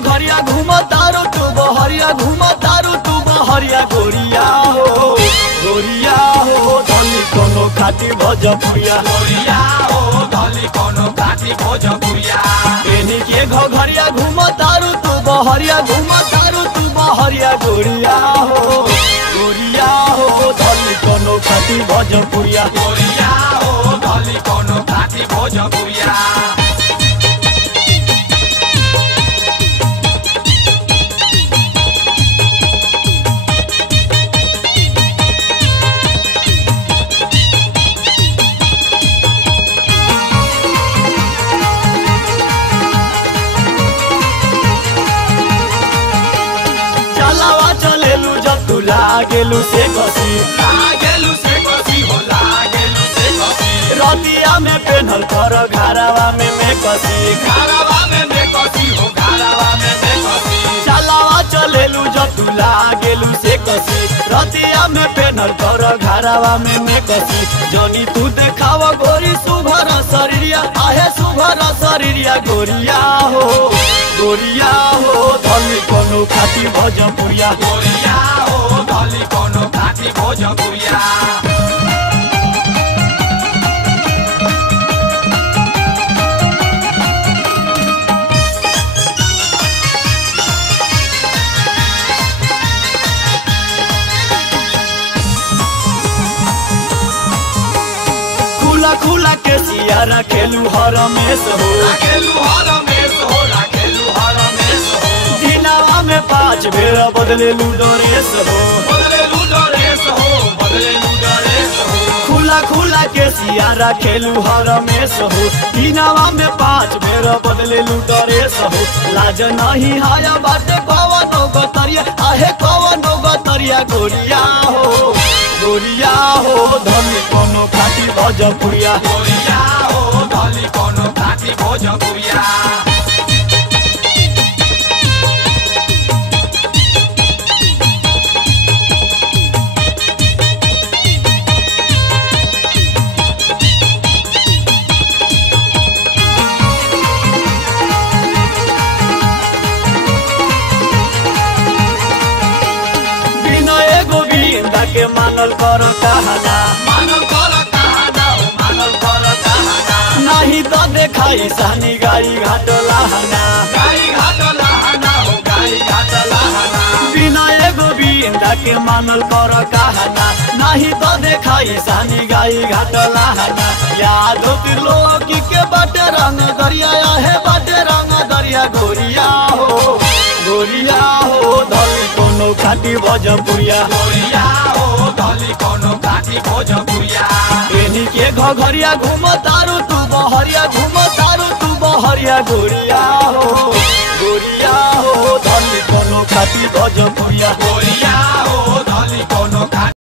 घरिया घूम तारू तू बहरिया घूम तारू तू बहरिया गोरिया हो धली कोनो खाती भोजपुरिया गोरिया हो धली कोनो खाती भोजपुरिया एनी के घरिया घूम तारू तू बहरिया घूम तारू तू बहरिया गोरिया हो धली कोनो खाती भोजपुरिया गोरिया हो धली कोनो खाती भोजपुरिया लागेलू से कसी हो लागेलू से कसी रतिया में पेनल कर घरवा में कसी घरवा में कसी हो घरवा में कसी चलावा चलेलू जब तू लागेलू से कसी रतिया में पेनल कर घरवा में कसी जोनी तू देखावा गोरी सुभर शरीरिया आहे सुभर शरीरिया गोरिया हो धली कोनो खाती भोजपुरिया गोरिया हो धली कोनो खाती भोजपुरिया खुला के सिया रखेलू हरमेश हो दिनावा में 5 बेर बदलेलू ड्रेस हो खुला के सिया रखेलू हरमेश हो दिनावा में 5 बेर बदलेलू ड्रेस हो लाज नहीं हाया बाटे कवनो गतरिया आहे कवनो गतरिया गोरिया हो धली कोनो खाती भोजपुरिया गोरिया हो धली कोनो खाती भोजपुरिया के मानल कर कहना नहीं तो देखाई सानी गाई घाट लहना बिना एगो बिंदा के मानल कर कहना नहीं तो देखाई सानी गाई घाट लहना याद त्रिलोकी के बाटे रंग दरिया है बाटे रंग दरिया गोरिया हो धली कोनो खाती भोजपुरिया गोरिया हो धली कोनो खाती भोजपुरिया एनी के घरिया घूम तारू तू बहरिया घूम तारू तू बहरिया गोरिया हो धली कोनो खाती भोजपुरिया गोरिया